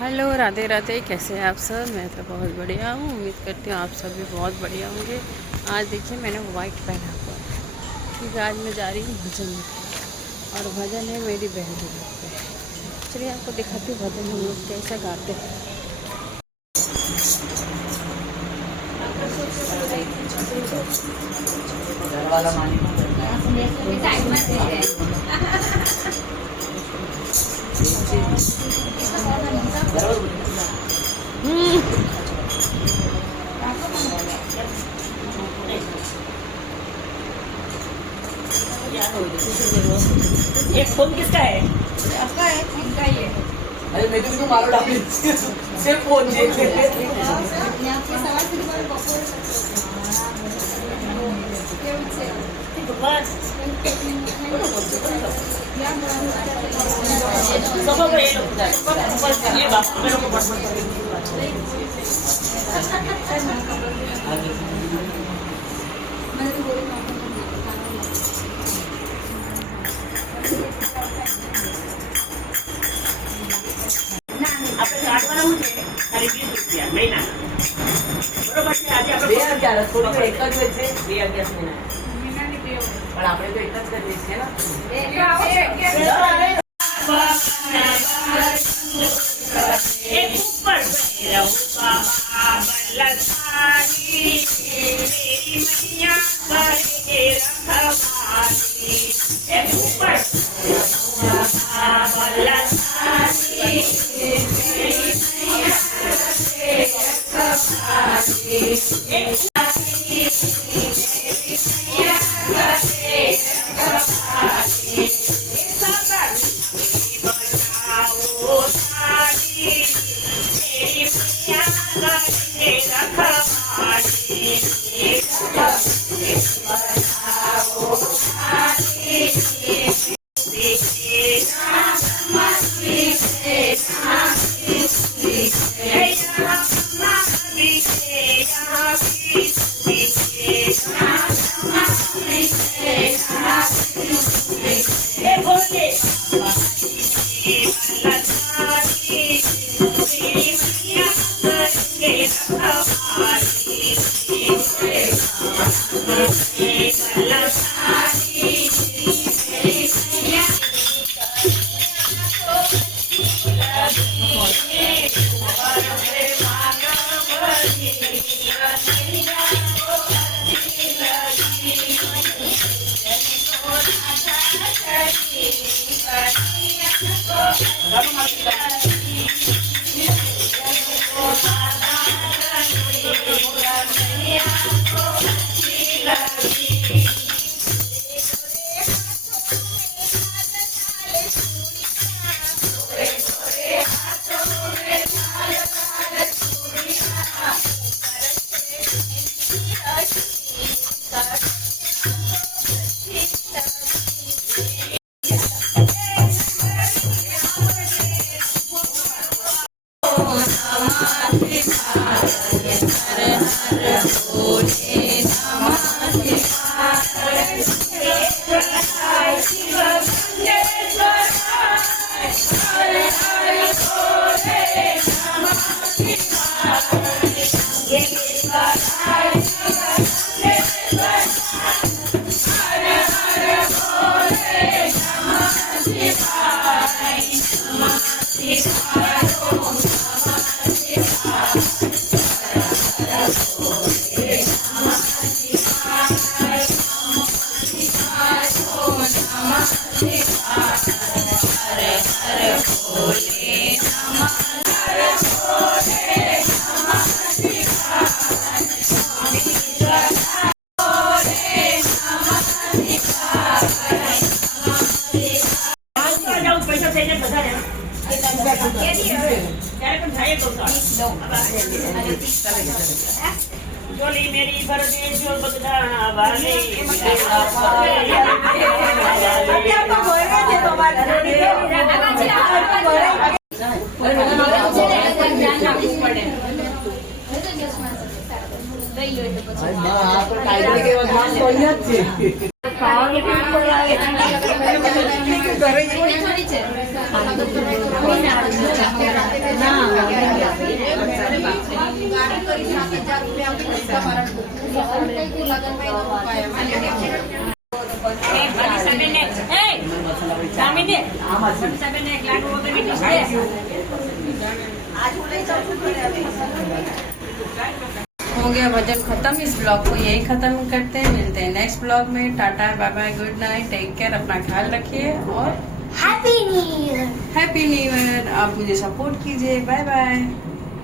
Hello, Radhe Radhe. कैसे हैं आप सब? मैं तो बहुत बढ़िया हूँ। उम्मीद करती हूँ आप सब भी बहुत बढ़िया होंगे। आज देखिए मैंने वाइट पहना हुआ है क्योंकि आज मैं जा रही हूँ भजन में और भजन है मेरी बहन के घर पे। चलिए आपको दिखाती हूँ भजन हम लोग कैसे गाते हैं। ये फोन किसका है? आपका है, इनका ही है। अरे मैं तो इसको मारो डाली सिर्फ फोन जी आपके सवाल से तुम्हारे बपोर केवल से बस या सब को ये बाप मेरे को मैंने तो बोली ना આપણે કાઢવાના હું છે ખાલી 20 રૂપિયા મહિના બરોબર છે આજે આપણે 2011 થોડો એક જ હોય છે 2011 મહિના મહિનાની બે પણ આપણે તો એક જ કરીએ છીએ ને એક ઉપર ભૈરવ બાબા બલસારી મેરી મૈયા કરે રખવારી એક ઉપર બાબા બલસારી મેરી મૈયા કરે રખવારી એક जोली मेरी भरदे जो बगदाना वाले ના ગાડી કરી સાથે જાત મે આપણે પૈસા મારા કઈ લગન માં ઉપાય हो गया भजन खत्म। इस ब्लॉग को यही खत्म करते हैं, मिलते हैं नेक्स्ट ब्लॉग में। Tata bye bye, good night, take care, अपना ख्याल रखिए और happy new year. Happy new year. आप मुझे सपोर्ट कीजिए। Bye bye.